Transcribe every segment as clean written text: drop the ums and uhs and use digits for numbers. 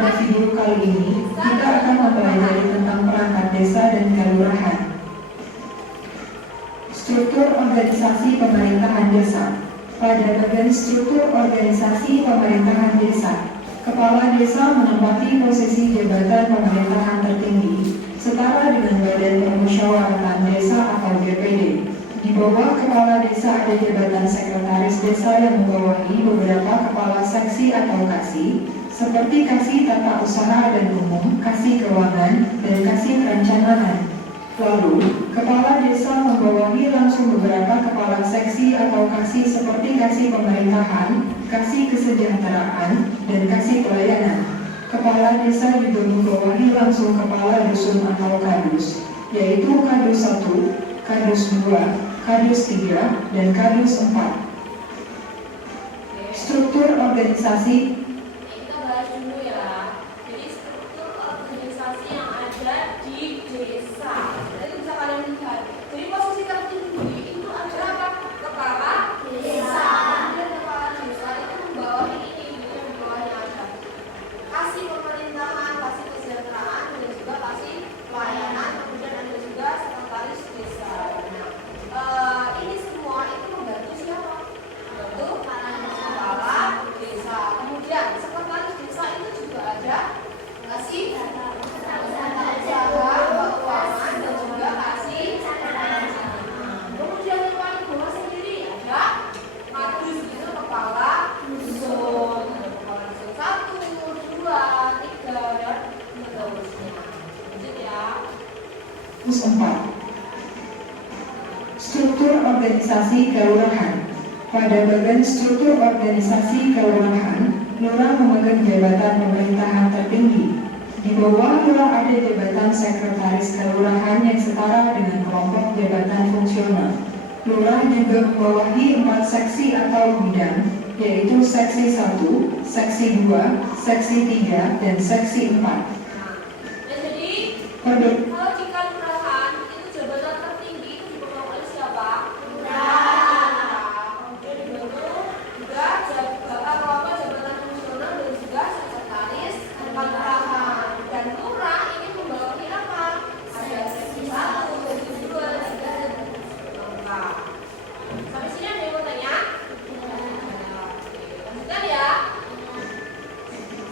pada video kali ini, kita akan mempelajari tentang perangkat desa dan kelurahan. Struktur organisasi pemerintahan desa. Pada bagian struktur organisasi pemerintahan desa, kepala desa menempati posisi jabatan pemerintahan tertinggi, setara dengan Badan Permusyawaratan Desa atau BPD. Di bawah kepala desa ada jabatan sekretaris desa yang membawahi beberapa kepala seksi atau kasih, seperti kasih tata usaha dan umum, kasih keuangan, dan kasih perencanaan. Lalu, kepala desa membawahi langsung beberapa kepala seksi atau kasih seperti kasih pemerintahan, kasih kesejahteraan, dan kasih pelayanan. Kepala desa juga membawahi langsung kepala dusun atau kadus, yaitu kadus 1, kadus 2, kadus 3, dan kadus 4. Struktur organisasi. Kita bahas dulu ya. Jadi struktur organisasi yang ada di desa. Jadi bisa kalian lihat. Jadi posisi tertinggi itu adalah apa? Kepala desa. Dan kepala desa itu membawahi ini, yang di bawahnya ada kasih pemerintahan, kasih kesejahteraan, dan juga kasih pelayanan. Kemudian ada juga sekretaris desa. Nah, ini semua itu membantu siapa? Membantu kepala desa. Kemudian sekretaris desa itu juga ada kasih jaga keuangan dan juga kasih kemudian yang paling bawah sendiri ada kadus, itu kepala dusun. Ada kepala dusun 1, 2, 3, dan seterusnya. Lanjut ya. 4. Struktur organisasi kelurahan. Pada bagian struktur organisasi kelurahan, lurah memegang jabatan pemerintahan tertinggi. Di bawah lurah ada jabatan sekretaris kelurahan yang setara dengan kelompok jabatan fungsional. Lurah juga membawahi 4 seksi atau bidang, yaitu seksi 1, seksi 2, seksi 3, dan seksi 4. Nah, jadi kalau jika lurahan itu jabatan tertinggi itu dipegang oleh siapa? Lurah. Kemudian dibantu juga kelompok jabatan fungsional dan juga sekretaris kelurahan. Dan lurah ini membawahi apa? Ada seksi 1, seksi 2, 3, dan 4. Sampai sini ada yang mau tanya? Lanjutkan ya.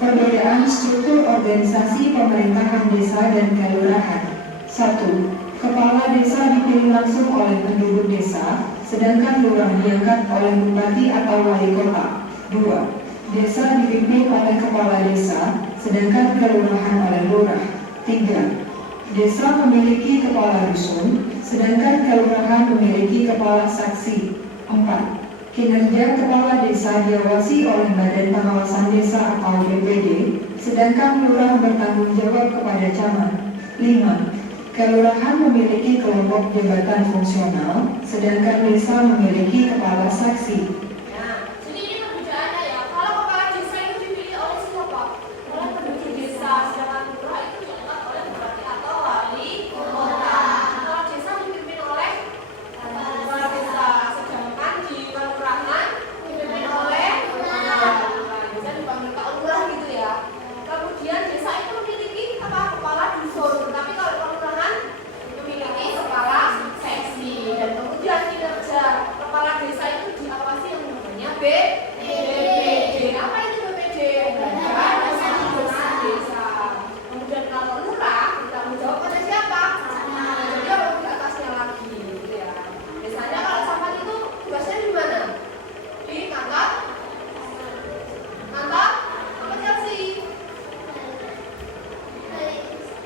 Perbedaan struktur organisasi pemerintahan desa dan kelurahan. 1. Kepala desa dipilih langsung oleh penduduk desa, sedangkan lurah diangkat oleh bupati atau wali kota. 2. Desa dipimpin oleh kepala desa, sedangkan kelurahan oleh lurah. 3. Desa memiliki kepala dusun, sedangkan kelurahan memiliki kepala saksi. 4. Kinerja kepala desa diawasi oleh Badan Pengawasan Desa atau BPD, sedangkan lurah bertanggung jawab kepada camat. 5. Kelurahan memiliki kelompok jabatan fungsional, sedangkan desa memiliki kepala saksi. Nah, jadi ini perbedaannya ya. Kalau kepala desa itu dipilih oleh siapa? Oleh penduduk desa, sedangkan lurah itu diangkat oleh bupati atau wali kota. Kepala desa dipimpin oleh kepala desa, sedangkan di kelurahan dipimpin oleh lurah. Desa dipanggil Pak Lurah gitu ya. Kemudian desa itu memiliki apa? Kepala dusun. Tapi kalau kelurahan memiliki kepala seksi. Dan kemudian kinerja kepala desa itu diawasi yang namanya BPD. Apa itu BPD? Badan Pengawasan Desa. Kemudian kalau lurah bertanggung jawab pada siapa? Jadi orang di atasnya lagi, gitu ya. Biasanya kalau camat itu tugasnya di mana? Di kantor apa sih?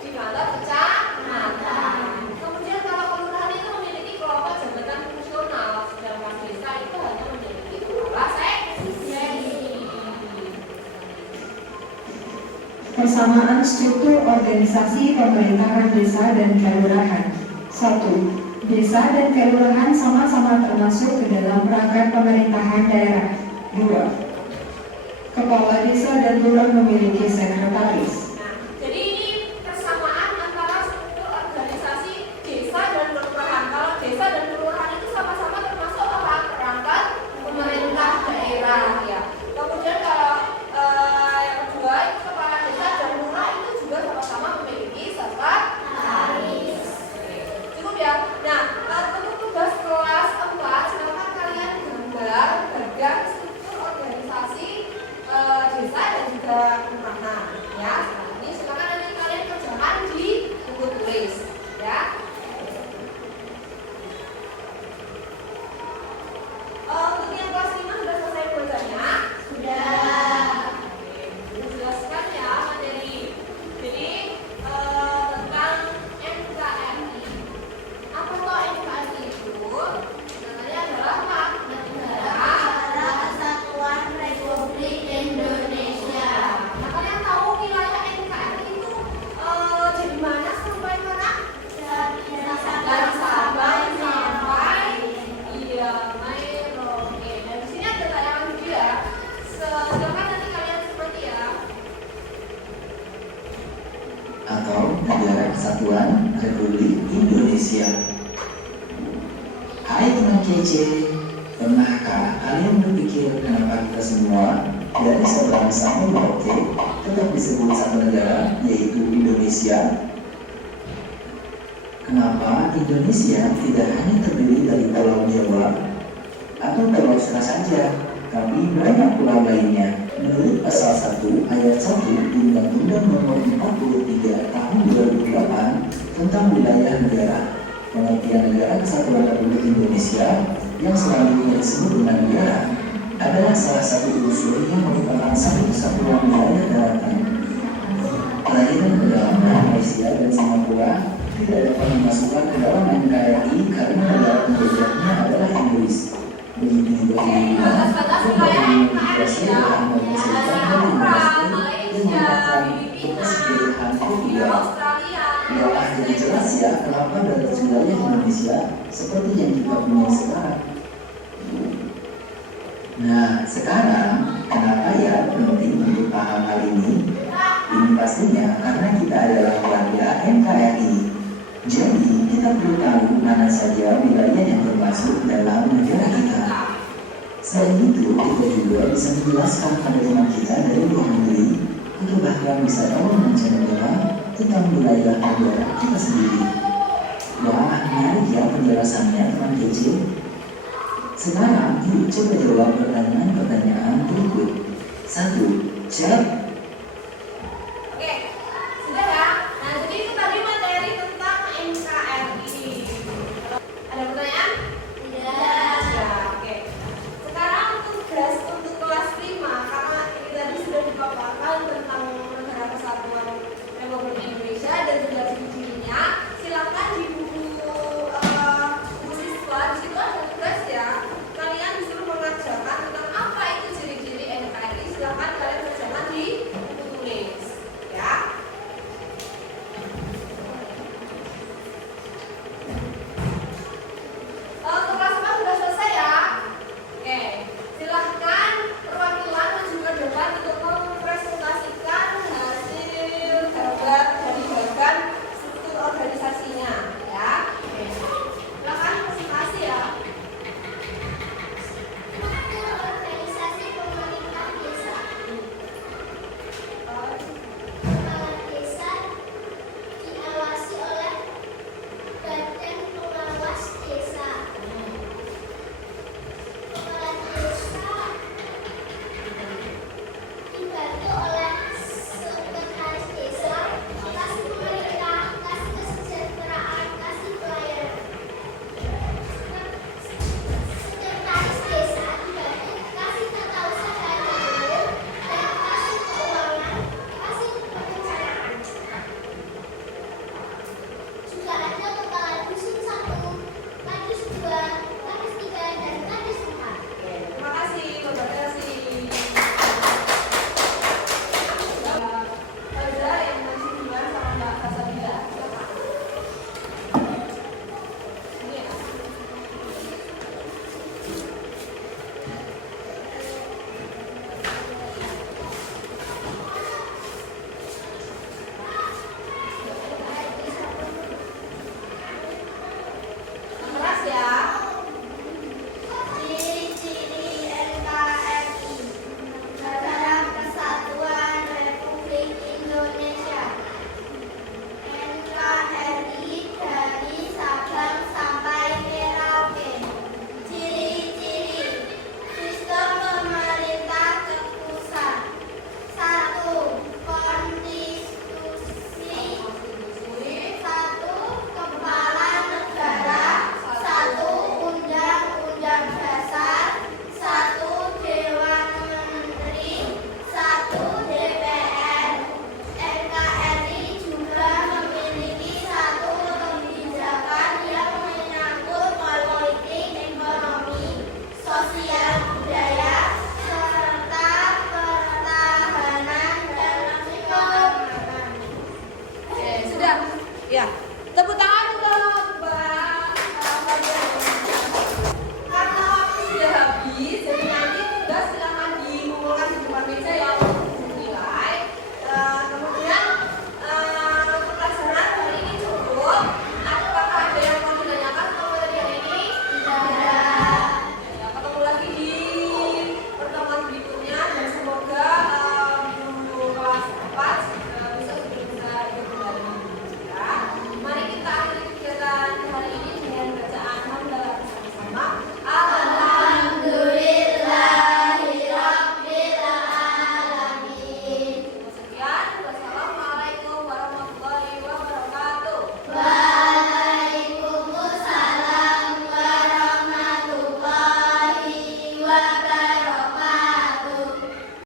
Di kantor kecamatan. Kemudian kalau kelurahan itu memiliki kelompok jabatan fungsional, sedangkan desa itu hanya memiliki kepala seksi. Persamaan struktur organisasi pemerintahan desa dan kelurahan. 1. Desa dan kelurahan sama-sama termasuk ke dalam perangkat pemerintahan daerah. 2. Kepala desa dan lurah memiliki sekretaris. Nah, jadi ini persamaan antara struktur organisasi desa dan kelurahan. Kalau desa dan kelurahan itu sama-sama termasuk apa? Perangkat pemerintah daerah ya. Kemudian kalau yang kedua itu kepala desa kece. Pernahkah kalian berpikir kenapa kita semua dari Sabang sampai Merauke tetap disebut satu negara, yaitu Indonesia? Kenapa Indonesia tidak hanya terdiri dari Pulau Jawa atau Pulau Sumatera saja, tapi banyak pulau lainnya? Menurut pasal 1 ayat 1 Undang-Undang Nomor 43 Tahun 2008 tentang Wilayah Negara, pengertian negara kesatuan Republik Indonesia yang selanjutnya disebut dengan negara adalah salah satu unsur yang merupakan satu kesatuan wilayah daratan. Perairan Negara Malaysia dan Singapura tidak dapat dimasukkan ke dalam NKRI karena negara penjajahnya adalah Inggris. Begitu juga Filipina, terkomunikasi dengan Amerika Serikat dan Indonesia yang merupakan bekas jajahan Portugal. Ialah jadi jelas ya kenapa batas wilayah Indonesia seperti yang kita punya sekarang. Nah, sekarang kenapa ya penting untuk paham hal ini? Ini pastinya karena kita adalah warga NKRI. Jadi, kita perlu tahu mana saja wilayah yang termasuk dalam negara kita. Selain itu, kita juga bisa menjelaskan pada teman kita dari luar negeri atau bahkan wisatawan mancanegara tentang wilayah negara kita sendiri. Wah, menarik ya penjelasannya, teman kece. Sekarang, yuk coba jawab pertanyaan-pertanyaan berikut. 1. Cek